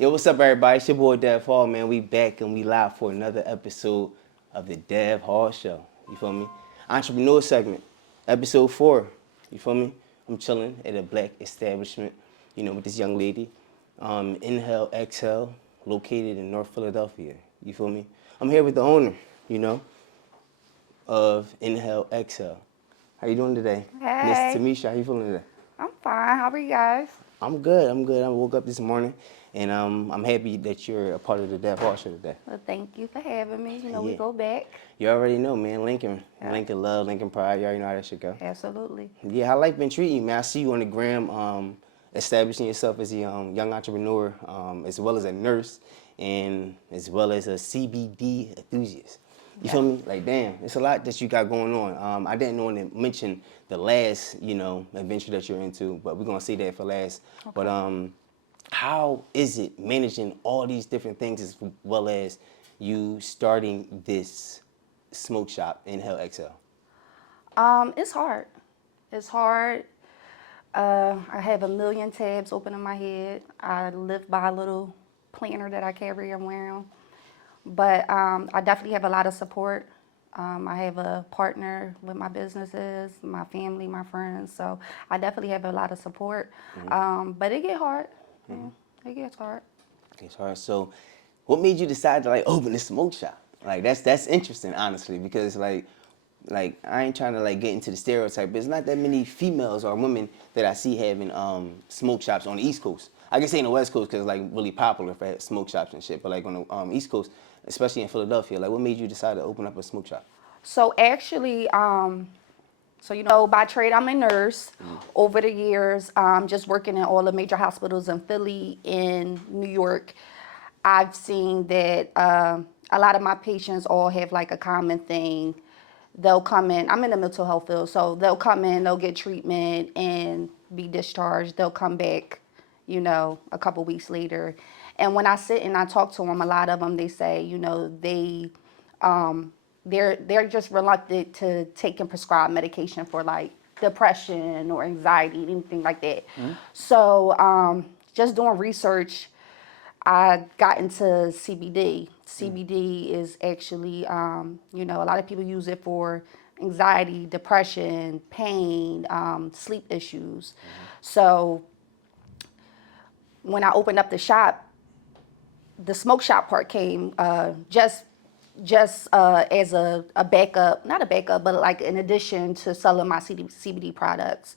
Yo, what's up, everybody? It's your boy Dev Hall, man. We back and we live for another episode of the Dev Hall Show. You feel me? Entrepreneur segment, episode 4. You feel me? I'm chilling at a black establishment, with this young lady. Inhale, Exhale, located in North Philadelphia. You feel me? I'm here with the owner, of Inhale, Exhale. How you doing today? Nice to Hey, meet you. How you feeling today? I'm fine. How are you guys? I'm good. I'm good. I woke up this morning, and I'm happy that you're a part of the Dev Hall Show today. Well, thank you for having me. We Yeah. go back. You already know, man. Lincoln, Yeah. Lincoln love, Lincoln pride. You already know how that should go. Absolutely. Yeah, how life been treating you, man? I see you on the gram, establishing yourself as a young entrepreneur, as well as a nurse, and as well as a CBD enthusiast. You feel me? Like, damn, it's a lot that you got going on. I didn't want to mention the last, adventure that you're into, but we're gonna say that for last. Okay. But how is it managing all these different things as well as you starting this smoke shop, Inhale Exhale? It's hard. It's hard. I have a million tabs open in my head. I live by a little planner that I carry around. But I definitely have a lot of support. I have a partner with my businesses, my family, my friends. So I definitely have a lot of support. But it get hard. It gets hard. It's hard. So, what made you decide to open a smoke shop? Like that's interesting, honestly, because like I ain't trying to get into the stereotype, but it's not that many females or women that I see having smoke shops on the East Coast. I can say in the West Coast because it's really popular for smoke shops and shit, but on the East Coast, especially in Philadelphia, what made you decide to open up a smoke shop? So actually, by trade, I'm a nurse. Over the years, just working in all the major hospitals in Philly, in New York, I've seen that a lot of my patients all have a common thing. They'll come in, I'm in the mental health field, so they'll come in, they'll get treatment and be discharged. They'll come back, a couple weeks later. And when I sit and I talk to them, a lot of them, they say, they're just reluctant to take and prescribe medication for depression or anxiety, anything like that. So just doing research, I got into CBD. CBD is actually, a lot of people use it for anxiety, depression, pain, sleep issues. So when I opened up the shop, the smoke shop part came just as a backup, not a backup, but in addition to selling my CBD products.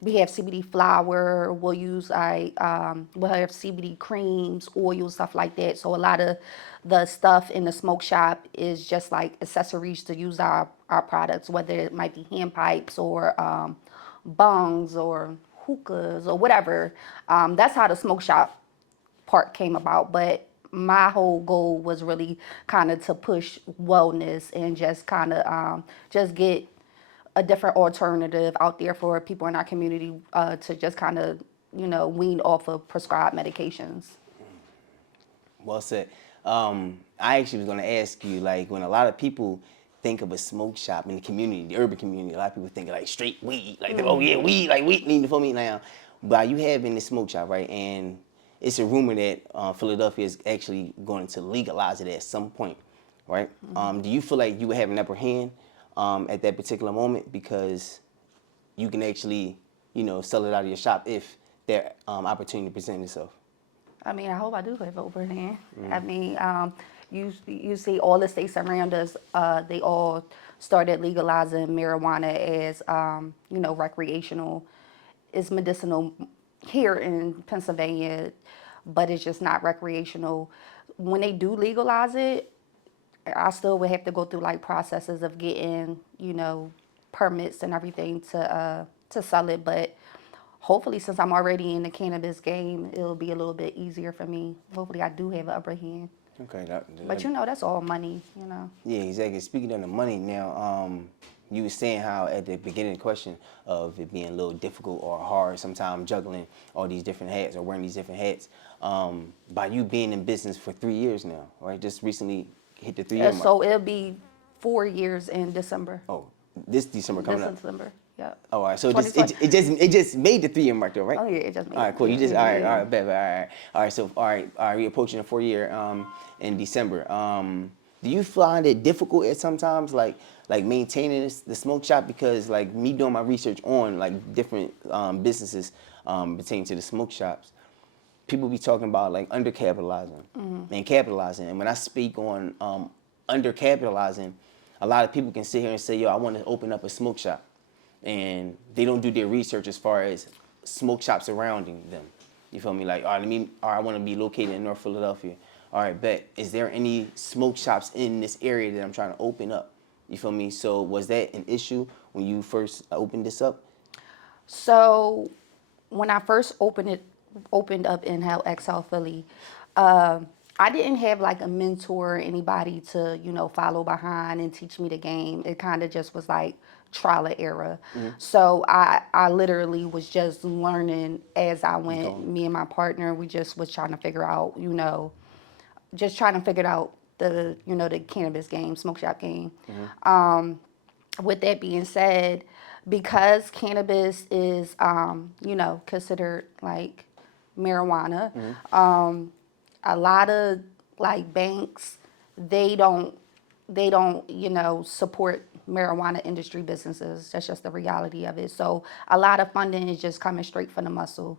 We have CBD flower. We'll use we'll have CBD creams, oils, stuff like that. So a lot of the stuff in the smoke shop is just accessories to use our products, whether it might be hand pipes or bungs or hookahs or whatever. That's how the smoke shop part came about. But my whole goal was really kind of to push wellness and just kind of just get a different alternative out there for people in our community to just kind of, wean off of prescribed medications. Well said. I actually was going to ask you, when a lot of people think of a smoke shop in the community, the urban community, a lot of people think of straight weed, oh yeah, weed, weed, you feel me now. But you having this smoke shop, right? And it's a rumor that Philadelphia is actually going to legalize it at some point, right? Do you feel like you would have an upper hand at that particular moment because you can actually, sell it out of your shop if that opportunity presents itself? I mean, I hope I do have over hand. I mean, you see all the states around us, they all started legalizing marijuana as, recreational. It's medicinal here in Pennsylvania, but it's just not recreational. When they do legalize it, I still would have to go through processes of getting, permits and everything to sell it. But hopefully, since I'm already in the cannabis game, it'll be a little bit easier for me. Hopefully, I do have an upper hand. Okay. But that's all money, Yeah, exactly. Speaking of the money now, you were saying how at the beginning of the question of it being a little difficult or hard sometimes juggling all these different hats or wearing these different hats. By you being in business for 3 years now, right? Just recently hit the 3 year mark. So it'll be 4 years in December. Oh, this December coming This up. December. Yep. Oh, all right. So 2020. it just made the 3 year mark though, right? Oh yeah, it just made All right, cool. You yeah, just yeah, all right, yeah. all right, bet, bet, all right. So all right. We approaching the 4 year in December. Do you find it difficult at sometimes like maintaining the smoke shop because like me doing my research on like different businesses pertaining to the smoke shops, people be talking about like undercapitalizing and capitalizing. And when I speak on undercapitalizing, a lot of people can sit here and say, yo, I want to open up a smoke shop. And they don't do their research as far as smoke shops surrounding them. You feel me? Like, all right, I want to be located in North Philadelphia. All right, bet. Is there any smoke shops in this area that I'm trying to open up? You feel me? So was that an issue when you first opened this up? So when I first opened up Inhale XL Philly, I didn't have like a mentor or anybody to, follow behind and teach me the game. It kind of just was like trial and error. So I literally was just learning as I went. Me and my partner, we just was trying to figure out, just trying to figure out the cannabis game, smoke shop game. With that being said, because cannabis is, considered like marijuana, a lot of like banks, they don't, support marijuana industry businesses. That's just the reality of it. So a lot of funding is just coming straight from the muscle.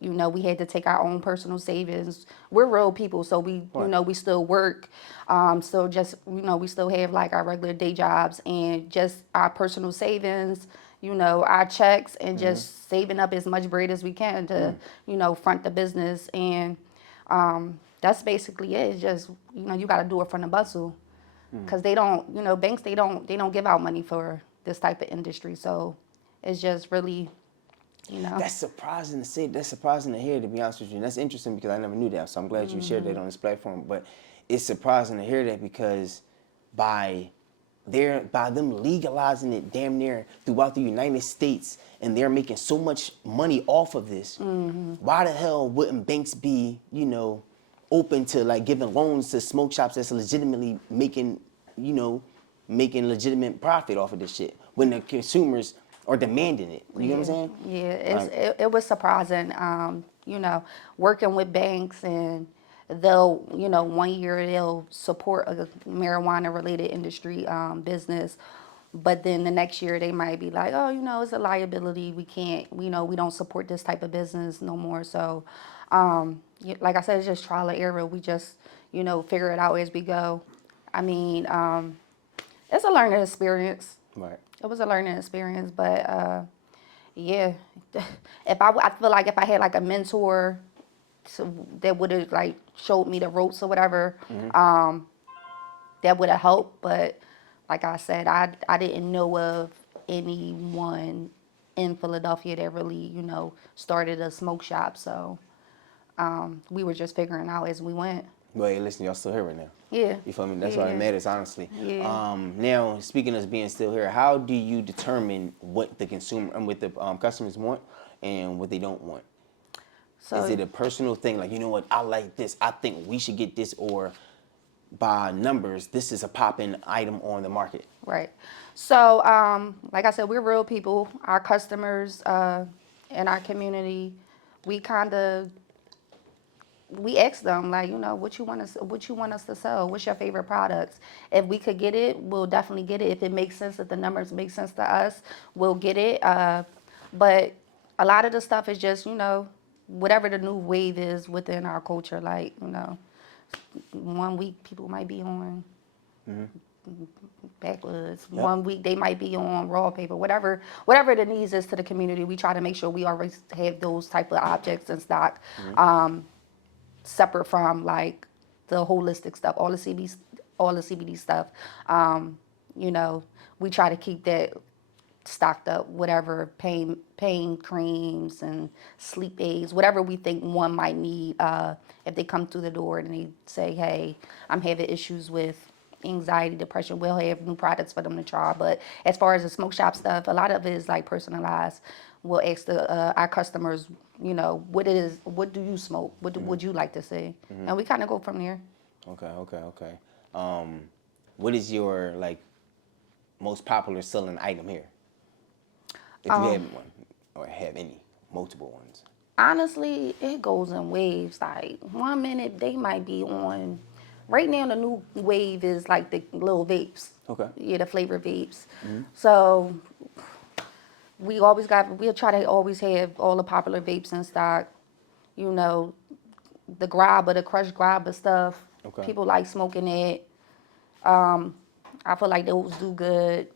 We had to take our own personal savings. We're real people, so we still work. So just, we still have like our regular day jobs and just our personal savings, our checks and just saving up as much bread as we can to, front the business. And that's basically it. It's just, you got to do it from the bustle. Because they don't, banks, they don't give out money for this type of industry. So it's just really, That's surprising to say. That's surprising to hear, to be honest with you. And that's interesting because I never knew that. So I'm glad you shared that on this platform. But it's surprising to hear that because by them legalizing it damn near throughout the United States and they're making so much money off of this, why the hell wouldn't banks be, open to like giving loans to smoke shops that's legitimately making legitimate profit off of this shit when the consumers are demanding it. You know what I'm saying? Yeah, it was surprising, working with banks and they'll, 1 year they'll support a marijuana related industry business. But then the next year they might be like, oh, it's a liability. We can't, we don't support this type of business no more. So, like I said, it's just trial and error. We just, figure it out as we go. I mean, it's a learning experience. Right. It was a learning experience, but yeah, I feel like if I had like a mentor that would have like showed me the ropes or whatever, that would have helped. But like I said, I didn't know of anyone in Philadelphia that really, started a smoke shop. So we were just figuring out as we went. Well, hey, listen, y'all still here right now. Yeah. You feel me? That's why it matters, honestly. Yeah. Now, speaking of being still here, how do you determine what the consumer and what the customers want and what they don't want? So Is it a personal thing, like, you know what, I like this, I think we should get this, or by numbers, this is a popping item on the market? right. So like I said, we're real people. Our customers in our community, we ask them like, what you want us to sell? What's your favorite products? If we could get it, we'll definitely get it. If it makes sense, if the numbers make sense to us, we'll get it. But a lot of the stuff is just, whatever the new wave is within our culture. Like, 1 week people might be on backwoods. Yep. 1 week they might be on raw paper. Whatever the needs is to the community, we try to make sure we always have those type of objects in stock. Separate from like the holistic stuff, all the CBD stuff. We try to keep that stocked up. Whatever pain creams and sleep aids, whatever we think one might need. If they come through the door and they say, "Hey, I'm having issues with anxiety, depression," we'll have new products for them to try. But as far as the smoke shop stuff, a lot of it is like personalized. We'll ask our customers, what do you smoke? What would you like to see? And we kind of go from there. Okay. What is your like most popular selling item here? If you have one, or have any, multiple ones. Honestly, it goes in waves. Like 1 minute they might be on. Right now, the new wave is like the little vapes. Okay. Yeah, the flavor vapes. So we'll try to always have all the popular vapes in stock. You know, the grabber, the crushed grabber stuff. Okay. People like smoking it. I feel like those do good.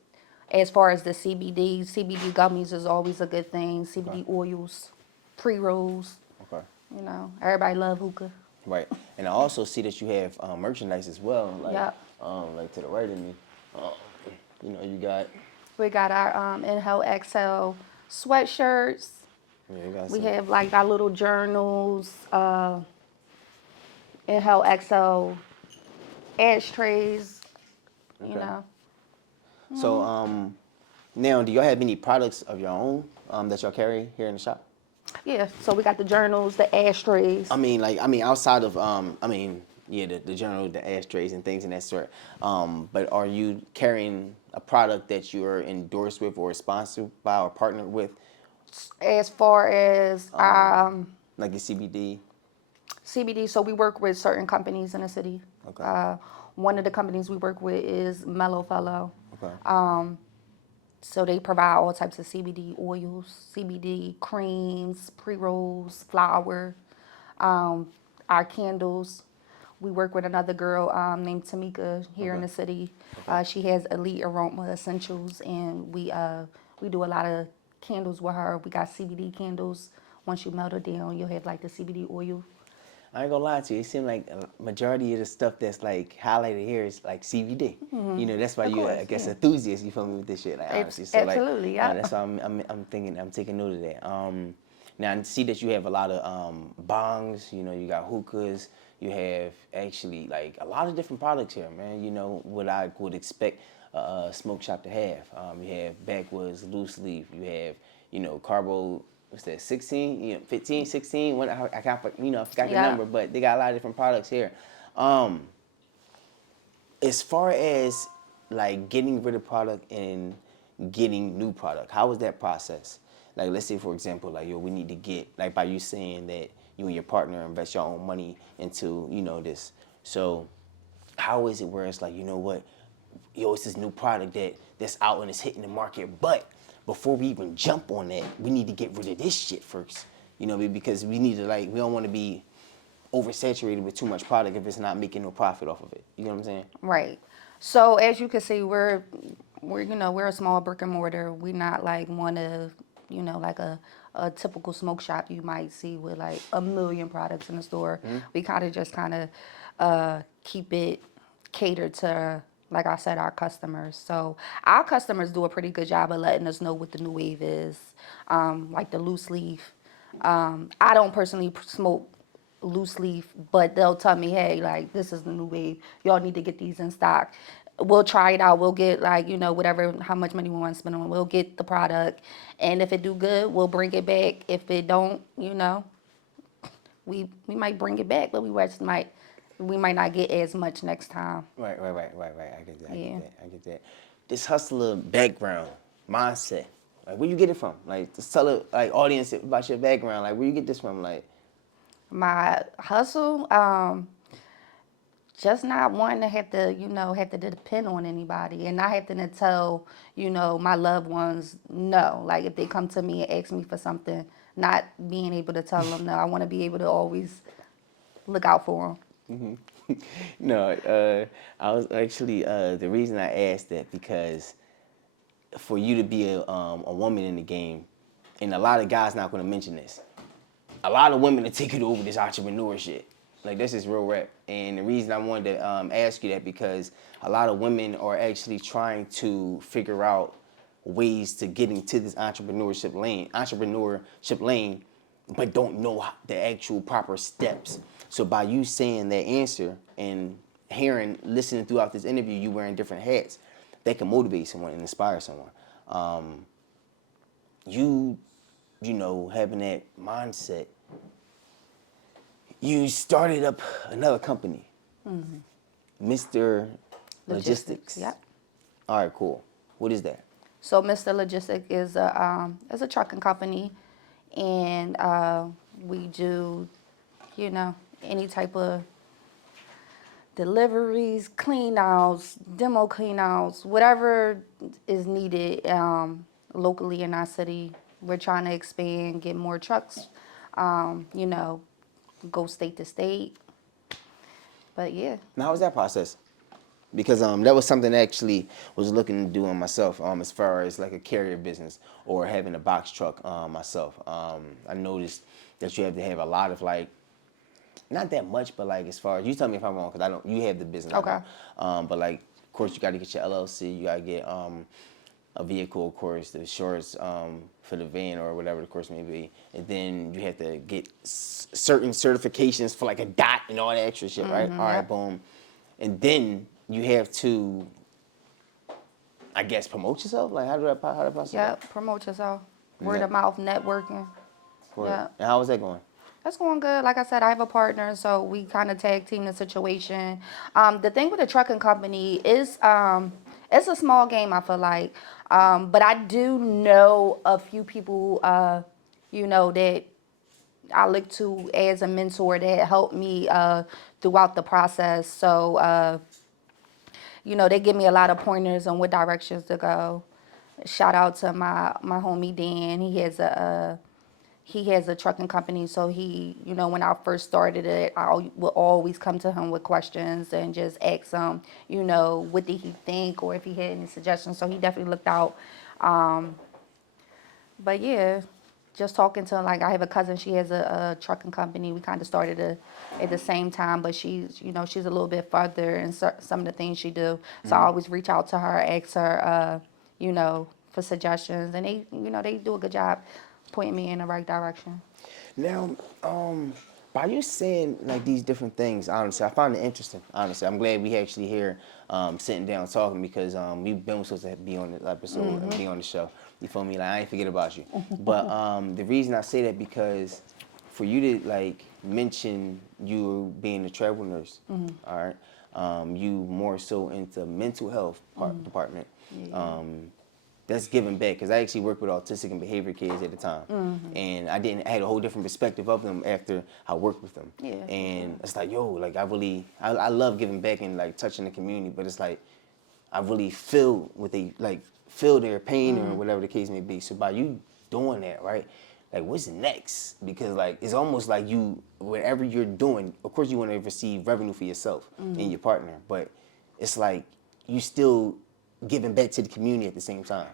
As far as the CBD gummies is always a good thing. CBD oils, pre-rolls. Okay. You know, everybody love hookah. Right. And I also see that you have merchandise as well, Yep. like to the right of me. You got. We got our Inhale XL sweatshirts. Yeah, you got We some. have like our little journals, Inhale XL ashtrays, you Okay. know. So now, do y'all have any products of your own that y'all carry here in the shop? Yeah, so we got the journals, the ashtrays. Outside of yeah, the journal, the ashtrays, and things in that sort. But are you carrying a product that you're endorsed with, or sponsored by, or partnered with, As far as like your CBD? CBD, so we work with certain companies in the city. Okay. One of the companies we work with is Mellow Fellow. Okay. So they provide all types of CBD oils, CBD creams, pre-rolls, flour, our candles. We work with another girl named Tamika here in Okay. the city. Okay. She has Elite Aroma Essentials, and we do a lot of candles with her. We got CBD candles. Once you melt it down, you'll have like the CBD oil. I ain't gonna lie to you. It seems like a majority of the stuff that's like highlighted here is like CBD. That's why Of you, course, I guess, yeah. enthusiast. You feel me with this shit, like honestly. So Absolutely, yeah. that's why I'm thinking, I'm taking note of that. Now I see that you have a lot of bongs. You got hookahs. You have actually like a lot of different products here, man. What I would expect a smoke shop to have. You have backwoods, loose leaf. You have, carbo. What's that? 16, 15, 16. What I can't, I forgot the Yeah. number, but they got a lot of different products here. As far as like getting rid of product and getting new product, how was that process? Like, let's say for example, like, we need to get, like, by you saying that you and your partner invest your own money into this. So how is it where it's like, what, it's this new product that's out and it's hitting the market, but before we even jump on that, we need to get rid of this shit first, because we need to, like, we don't want to be oversaturated with too much product if it's not making no profit off of it. You know what I'm saying? Right. So as you can see, we're a small brick and mortar. We're not like one of like a typical smoke shop you might see with like a million products in the store. We kind of keep it catered to, like I said, our customers. So our customers do a pretty good job of letting us know what the new wave is, like the loose leaf. I don't personally smoke loose leaf, but they'll tell me, hey, like, this is the new wave. Y'all need to get these in stock. We'll try it out. We'll get like, whatever, how much money we want to spend on it. We'll get the product. And if it do good, we'll bring it back. If it don't, we might bring it back, but we might not get as much next time. Right. I get that. Yeah. I get that. This hustler background, mindset, like, where you get it from? Like, just tell the, like, audience about your background. Like, where you get this from? Like, My hustle, just not wanting to have to depend on anybody, and not having to tell, my loved ones no. Like, if they come to me and ask me for something, not being able to tell them no. I want to be able to always look out for them. No, I was actually, the reason I asked that, because for you to be a woman in the game, and a lot of guys not going to mention this, a lot of women are taking over this entrepreneur shit. Like, this is real rap. And the reason I wanted to ask you that, because a lot of women are actually trying to figure out ways to get into this entrepreneurship lane, but don't know the actual proper steps. So by you saying that answer and listening throughout this interview, you wearing different hats, that can motivate someone and inspire someone. Having that mindset, you started up another company, Mr. Logistics. Yep. All right, cool. What is that? So Mr. Logistic is a trucking company, and we do, you know, any type of deliveries, clean outs, demo clean outs, whatever is needed locally in our city. We're trying to expand, get more trucks, you know, go state to state. But yeah. Now, how was that process? Because that was something I actually was looking to do on myself, as far as like a carrier business or having a box truck myself. I noticed that you have to have a lot of like, not that much, but like as far as, you tell me if I'm wrong, because I don't, you have the business. Okay. I don't. But like, of course, you got to get your LLC, you got to get a vehicle, of course, the insurance for the van or whatever the course may be, and then you have to get certain certifications for like a dot and all that extra shit, right? All right, boom, and then you have to, I guess, promote yourself. Like, how that process? Yeah, promote yourself. Word Yeah. of mouth, networking. Word. Yeah. And how was that going? That's going good. Like I said, I have a partner, so we kind of tag team the situation. The thing with the trucking company is, it's a small game, I feel like. But I do know a few people, you know, that I look to as a mentor that helped me throughout the process. So, you know, they give me a lot of pointers on what directions to go. Shout out to my homie Dan. He has a trucking company, so he, you know, when I first started it, would always come to him with questions and just ask him, you know, what did he think or if he had any suggestions. So he definitely looked out. But yeah, just talking to him, like I have a cousin, she has a trucking company. We kind of started at the same time, but she's, you know, she's a little bit further in some of the things she do. So I always reach out to her, ask her, you know, for suggestions, and they, you know, they do a good job pointing me in the right direction. Now, by you saying like these different things, honestly, I find it interesting. Honestly, I'm glad we actually here sitting down talking, because we've been supposed to be on this episode and be on the show. You feel me? Like, I ain't forget about you. But the reason I say that, because for you to like mention you being a travel nurse, all right, you more so into mental health department. Yeah. That's giving back, because I actually worked with autistic and behavior kids at the time, and I had a whole different perspective of them after I worked with them. Yeah. And it's like, yo, like I love giving back and like touching the community, but it's like I really feel what they like, feel their pain or whatever the case may be. So by you doing that, right? Like, what's next? Because like it's almost like you, whatever you're doing, of course you want to receive revenue for yourself and your partner, but it's like you still giving back to the community at the same time.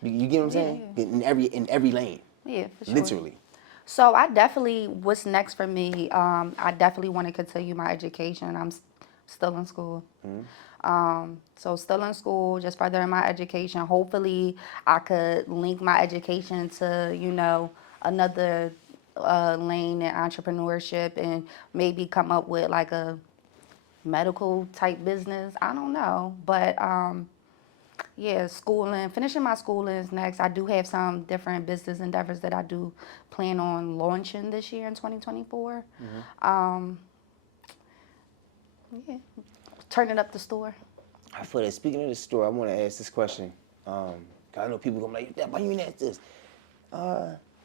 You get what I'm saying? Yeah. In every lane. Yeah, for sure. Literally. So I definitely, what's next for me? I definitely want to continue my education. I'm still in school. So still in school, just furthering my education. Hopefully, I could link my education to, you know, another lane in entrepreneurship, and maybe come up with like a medical type business. I don't know, but yeah, schooling, finishing my schooling is next. I do have some different business endeavors that I do plan on launching this year in 2024. Yeah, turning up the store. I feel that. Speaking of the store, I want to ask this question. 'Cause I know people gonna be like, why you even ask this?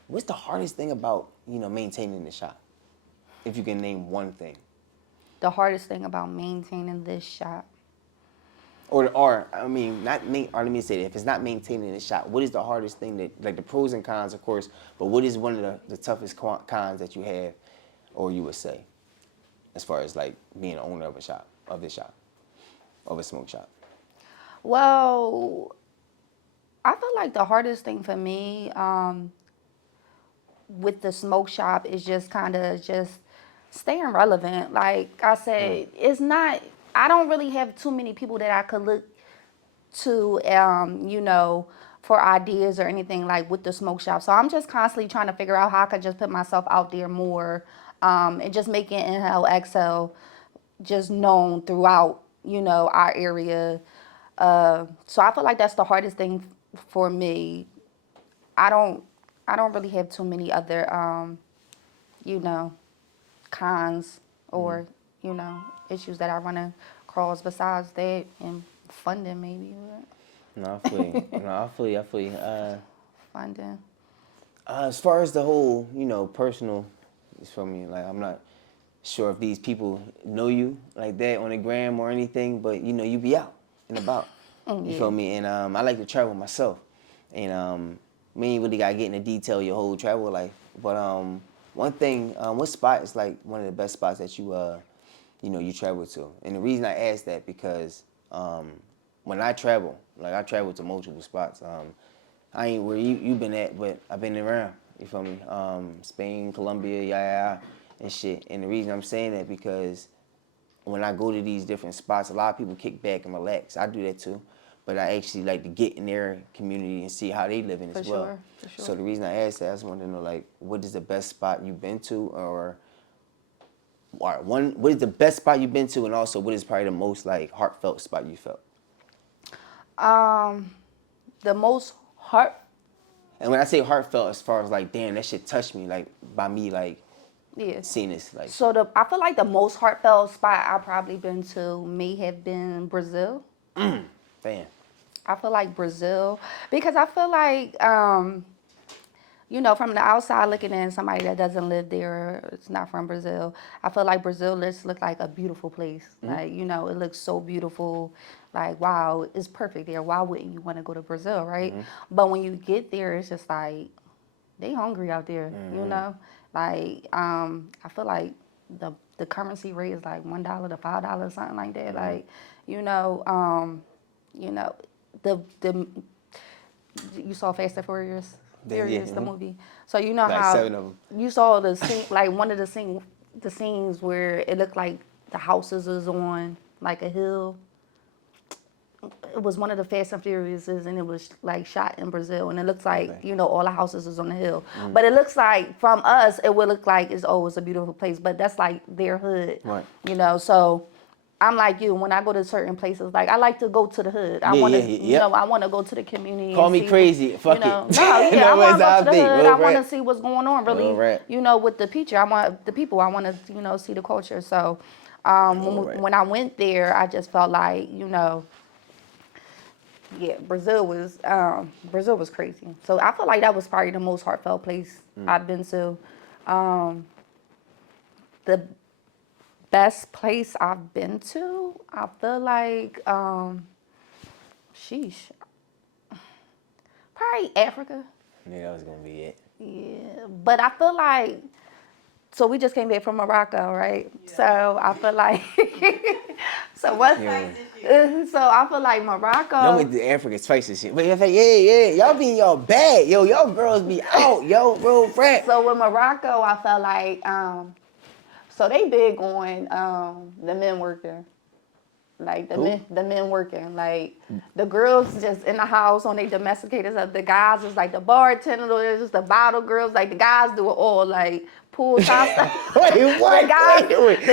What's the hardest thing about, you know, maintaining the shop? If you can name one thing. The hardest thing about maintaining this shop. Or I mean, or let me say that, if it's not maintaining the shop, what is the hardest thing that, like the pros and cons, of course, but what is one of the toughest cons that you have, or you would say, as far as like being an owner of a shop, of a smoke shop? Well, I feel like the hardest thing for me with the smoke shop is just kind of just staying relevant. Like I said, it's not, I don't really have too many people that I could look to, you know, for ideas or anything like with the smoke shop. So I'm just constantly trying to figure out how I could just put myself out there more, and just making Inhale Exhale just known throughout, you know, our area. So I feel like that's the hardest thing for me. I don't, I don't really have too many other, you know, cons or, you know, issues that I run across besides that, and funding maybe. No, I feel you. No, I feel you. Funding. As far as the whole, personal, it's for me. Like, I'm not sure if these people know you like that on the gram or anything, but you be out and about. You feel me? And I like to travel myself, and we ain't really gotta get into detail of your whole travel life. But one thing, what spot is like one of the best spots that you travel to? And the reason I ask that because when I travel, like I travel to multiple spots. I ain't where you been at, but I've been around. You feel me? Spain, Colombia, yeah, and shit. And the reason I'm saying that because when I go to these different spots, a lot of people kick back and relax. I do that too, but I actually like to get in their community and see how they living as well. For sure. So the reason I asked that, I just wanted to know like, what is the best spot you've been to, or what is the best spot you've been to, and also what is probably the most like heartfelt spot you felt? The most heart. And when I say heartfelt, as far as like, damn, that shit touched me, like by me, like Yeah. seeing this, like. So I feel like the most heartfelt spot I've probably been to may have been Brazil. Damn. I feel like Brazil because I feel like from the outside looking in, somebody that doesn't live there, it's not from Brazil. I feel like Brazil just looks like a beautiful place. Like, it looks so beautiful. Like, wow, it's perfect there. Why wouldn't you want to go to Brazil, right? But when you get there, it's just like, they hungry out there, Like, I feel like the currency rate is like $1 to $5, something like that. Like, the you saw Fast and Furious? The movie. So you know like how 7 of them. you saw the scene, like one of the scenes where it looked like the houses is on like a hill. It was one of the Fast and Furiouses, and it was like shot in Brazil, and it looks like all the houses is on the hill. But it looks like from us, it would look like it's a beautiful place, but that's like their hood, right? So I'm like you. When I go to certain places, like I like to go to the hood. I want to, I want to go to the community. Call and me see crazy. Fuck it. No, yeah, I want to go to the hood. I want to see what's going on, really. With the picture. I want the people. I want to, see the culture. So, when I went there, I just felt like, Brazil was crazy. So I feel like that was probably the most heartfelt place I've been to. The best place I've been to, I feel like, sheesh, probably Africa. Yeah, that was gonna be it. Yeah, but I feel like, so we just came back from Morocco, right? Yeah. So I feel like, so I feel like Morocco. Y'all went to Africa twice and shit. But y'all be in y'all bag. Yo, y'all girls be out. Yo, real rap. So with Morocco, I felt like, so they big on the men working. Like the men working. Like the girls just in the house on their domesticators. The guys is like the bartenders, the bottle girls. Like the guys do it all. Like poolside stuff. Wait, what? The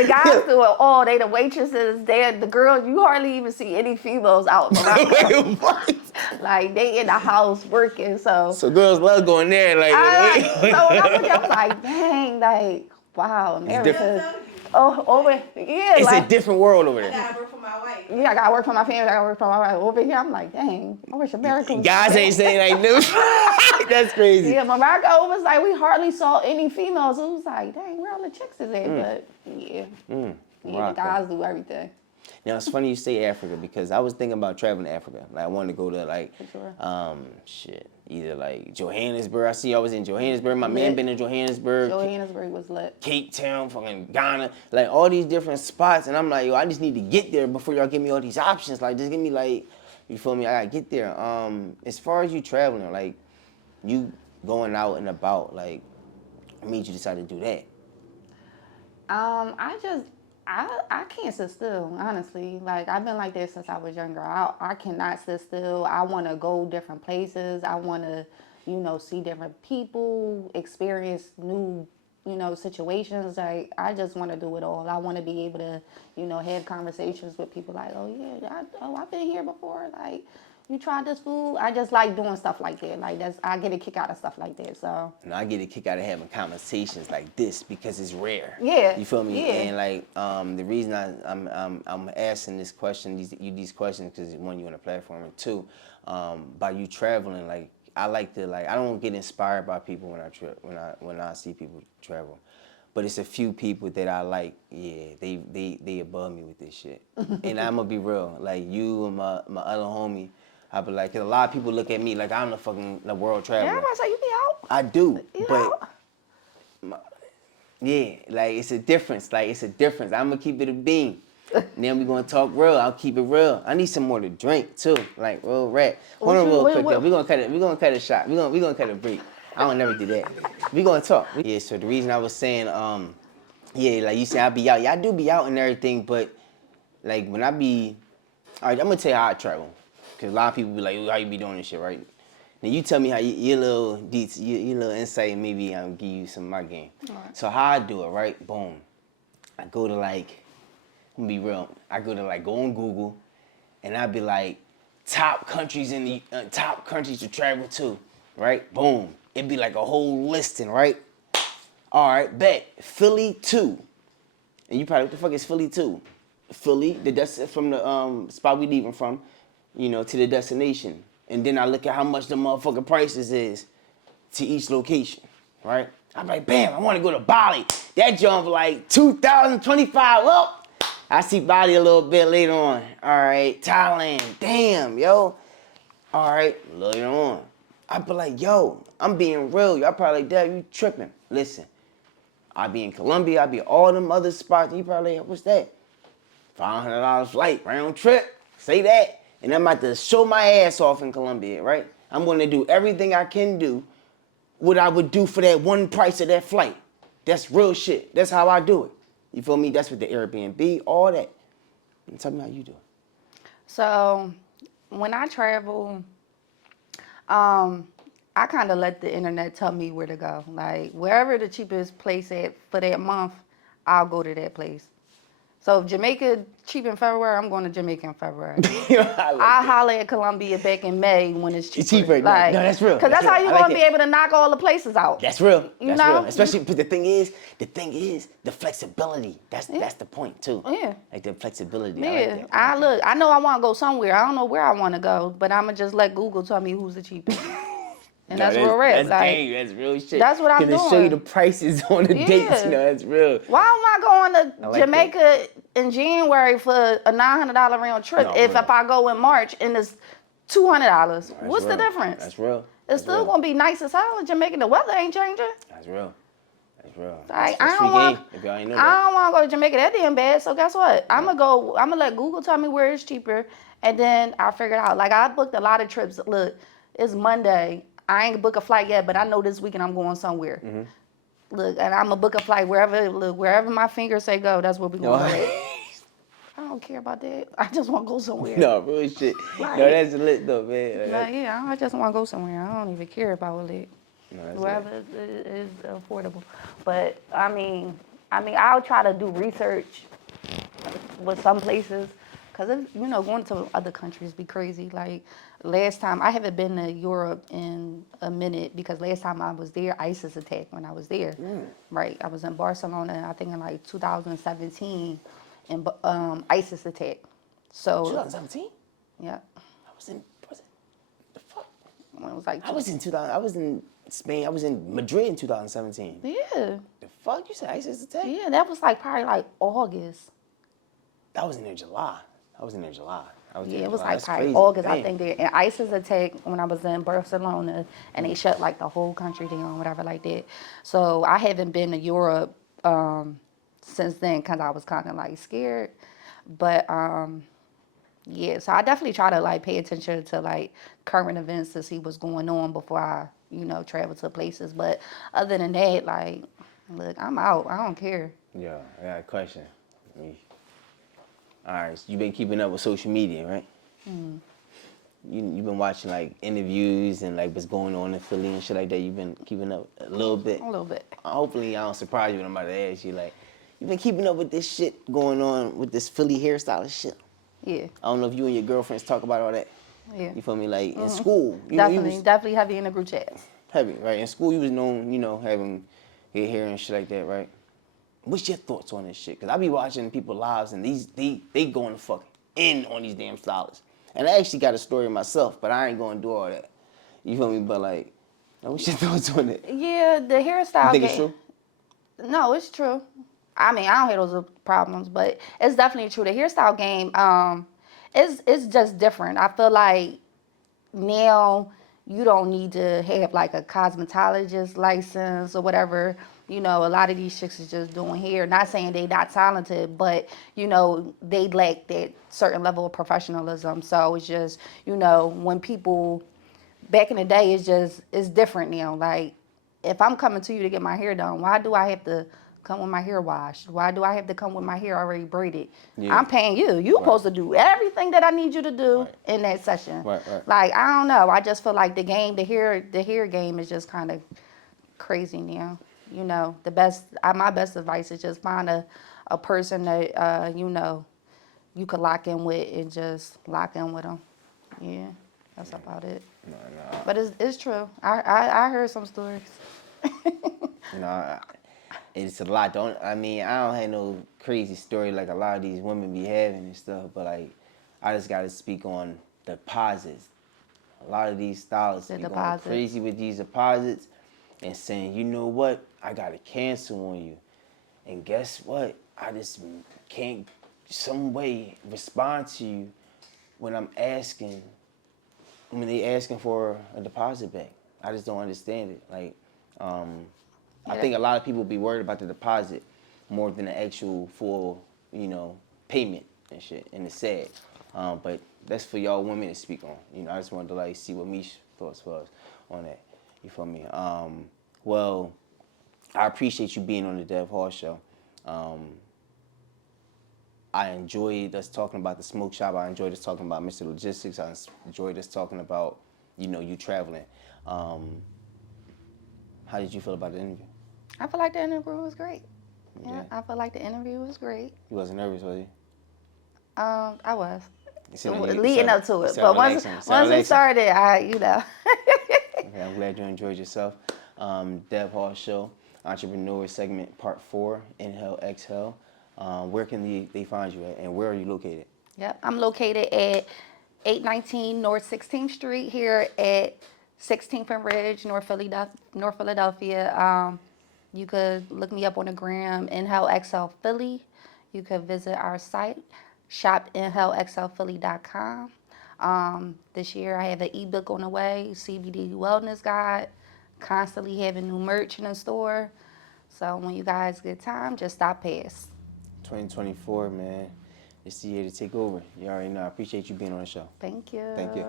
guys do it all. They the waitresses. The girls. You hardly even see any females out in Morocco. Wait, what? Like they in the house working. So girls love going there. Like so when I went there, I was like, dang, like wow, America. It's a different world over there. I gotta work for my wife. Yeah, I gotta work for my family. I gotta work for my wife. Over here, I'm like, dang, I wish America was. Guys ain't saying like this. That's crazy. Yeah, Morocco was like, we hardly saw any females. It was like, dang, where all the chicks is at? But the guys do everything. Now it's funny you say Africa because I was thinking about traveling to Africa. Like I wanted to go to like, either like Johannesburg. I see I was in Johannesburg. My man been in Johannesburg. Johannesburg was lit. Cape Town, fucking Ghana, like all these different spots. And I'm like, yo, I just need to get there before y'all give me all these options. Like just give me like, you feel me? I gotta get there. As far as you traveling, like you going out and about, like what made you decide to do that? I can't sit still, honestly. Like, I've been like this since I was younger. I cannot sit still. I want to go different places. I want to, see different people, experience new, situations. Like, I just want to do it all. I want to be able to, have conversations with people like, oh, yeah, I've been here before. Like, you tried this food? I just like doing stuff like that. Like I get a kick out of stuff like that. So. And I get a kick out of having conversations like this because it's rare. Yeah. You feel me? Yeah. And like the reason I'm asking these questions because one, you on a platform, and two, by you traveling, like I like to I don't get inspired by people when I see people travel. But it's a few people that I like, they above me with this shit. And I'm gonna be real, like you and my other homie, I be like, 'cause a lot of people look at me like I'm the world traveler. Everybody say you be out. I do, You but out? like it's a difference. I'm gonna keep it a bean. Then we gonna talk real. I'll keep it real. I need some more to drink too, like real rap. Hold on real quick though. We gonna cut a shot. We gonna cut a break. I don't never do that. We gonna talk. Yeah. So the reason I was saying, like you said, I be out. Yeah, I do be out and everything, but like when I be, all right, I'm gonna tell you how I travel, cause a lot of people be like, how you be doing this shit, right? Now you tell me how your little deets, your little insight, and maybe I'll give you some of my game. Right. So how I do it, right? Boom. I go to I'm gonna be real. I go to go on Google, and I be like, top countries to travel to, right? Boom. It'd be like a whole listing, right? All right, bet. Philly 2. And you probably, what the fuck is Philly 2? Philly, from the spot we leaving from, to the destination. And then I look at how much the motherfucking prices is to each location, right? I'm like, bam, I want to go to Bali. That jump for like 2025. Well, I see Bali a little bit later on. All right, Thailand, damn, yo. All right, later on. I be like, yo, I'm being real. Y'all probably like, Dad, you tripping. Listen, I be in Colombia, I be all them other spots. You probably like, what's that? $500 flight, round trip. Say that. And I'm about to show my ass off in Colombia, right? I'm going to do everything I can do what I would do for that one price of that flight. That's real shit. That's how I do it. You feel me? That's with the Airbnb, all that. And tell me how you do it. So when I travel, I kind of let the internet tell me where to go. Like wherever the cheapest place at for that month, I'll go to that place. So if Jamaica cheap in February, I'm going to Jamaica in February. I holler at Colombia back in May when it's cheaper. It's cheaper. No, that's real. Because that's how you're going to be able to knock all the places out. That's real. You That's know? real. Especially, but the thing is, the flexibility. That's the point too. Yeah. Like the flexibility. Yeah. I like that. I know I want to go somewhere. I don't know where I want to go, but I'm going to just let Google tell me who's the cheapest. And that's real rap. That's real shit. That's what I'm doing. Can show you the prices on the dates? That's real. Why am I going to Jamaica in January for a $900 round trip if I go in March and it's $200? What's the difference? That's real. It's still going to be nice as hell in Jamaica. The weather ain't changing. That's real. Like, I don't want to go to Jamaica that damn bad. So guess what? I'm gonna let Google tell me where it's cheaper, and then I'll figure it out. Like I booked a lot of trips. Look, it's Monday. I ain't book a flight yet, but I know this weekend I'm going somewhere. Mm-hmm. Look, and I'm gonna book a flight wherever my fingers say go. That's where we going. I don't care about that. I just want to go somewhere. No, real shit. No, that's lit though, man. I just want to go somewhere. I don't even care about all that. No, wherever is affordable. But I mean, I'll try to do research with some places, cause going to other countries be crazy. Like last time, I haven't been to Europe in a minute because last time I was there, ISIS attacked when I was there. Right, I was in Barcelona, I think in like 2017, and ISIS attacked. So 2017? Yeah. Was it the fuck? When it was like I was in Spain. I was in Madrid in 2017. Yeah. The fuck? You said ISIS attack? Yeah, that was like probably like August. I was in there July. It was like probably August, I think. And ISIS attacked when I was in Barcelona, and they shut like the whole country down, whatever like that. So I haven't been to Europe since then because I was kind of like scared. But yeah, so I definitely try to like pay attention to like current events to see what's going on before I travel to places. But other than that, like, look, I'm out. I don't care. Yeah, I got a question. All right, so you've been keeping up with social media, right? Mm. You've been watching like interviews and like what's going on in Philly and shit like that. You've been keeping up a little bit. A little bit. Hopefully, I don't surprise you when I'm about to ask you. Like, you've been keeping up with this shit going on with this Philly hairstyle shit. Yeah. I don't know if you and your girlfriends talk about all that. Yeah. You feel me? Like in school, you Definitely, was definitely heavy in the group chats. heavy, right? In school, you was known, having good hair and shit like that, right? What's your thoughts on this shit? Cause I be watching people lives and they going to fucking in on these damn stylists. And I actually got a story myself, but I ain't gonna do all that. You feel me? But like, what's your thoughts on it? Yeah, the You hairstyle think it's game. true? No, it's true. I mean, I don't have those problems, but it's definitely true. The hairstyle game, is just different. I feel like now you don't need to have like a cosmetologist license or whatever. You know, a lot of these chicks is just doing hair. Not saying they not talented, but they lack that certain level of professionalism. So it's just, when people back in the day, it's different now. Like, if I'm coming to you to get my hair done, why do I have to come with my hair washed? Why do I have to come with my hair already braided? Yeah. I'm paying you. You supposed to do everything that I need you to do Right. in that session. Right. Like, I don't know. I just feel like the hair game is just kind of crazy now. My best advice is just find a person that you could lock in with and just lock in with them. Yeah, that's about it. No. But it's true. I heard some stories. No, it's a lot. I don't have no crazy story like a lot of these women be having and stuff, but like, I just gotta speak on deposits. A lot of these stylists be going crazy with these deposits and saying, you know what, I gotta cancel on you. And guess what? I just can't some way respond to you when they asking for a deposit back. I just don't understand it. Like, I think a lot of people be worried about the deposit more than the actual full, payment and shit. And it's sad. But that's for y'all women to speak on. I just wanted to like see what Mish thoughts was on that. You feel me? Well, I appreciate you being on the Dev Hall Show. I enjoyed us talking about the smoke shop. I enjoyed us talking about Mr. Logistics. I enjoyed us talking about, you traveling. How did you feel about the interview? I feel like the interview was great. Yeah. I feel like the interview was great. You wasn't nervous, was you? I was. Leading Up to it. But once we started, Okay, I'm glad you enjoyed yourself. Dev Hall Show, Entrepreneur Segment Part 4, Inhale, Exhale. Where can they find you at, and where are you located? Yep, I'm located at 819 North 16th Street here at 16th and Ridge, North Philadelphia. You could look me up on the gram, Inhale Exhale Philly. You could visit our site, shopinhaleexhalphilly.com. This year I have an ebook on the way, CBD Wellness Guide. Constantly having new merch in the store. So when you guys get time, just stop past. 2024, man. It's the year to take over. You already know. I appreciate you being on the show. Thank you. Thank you.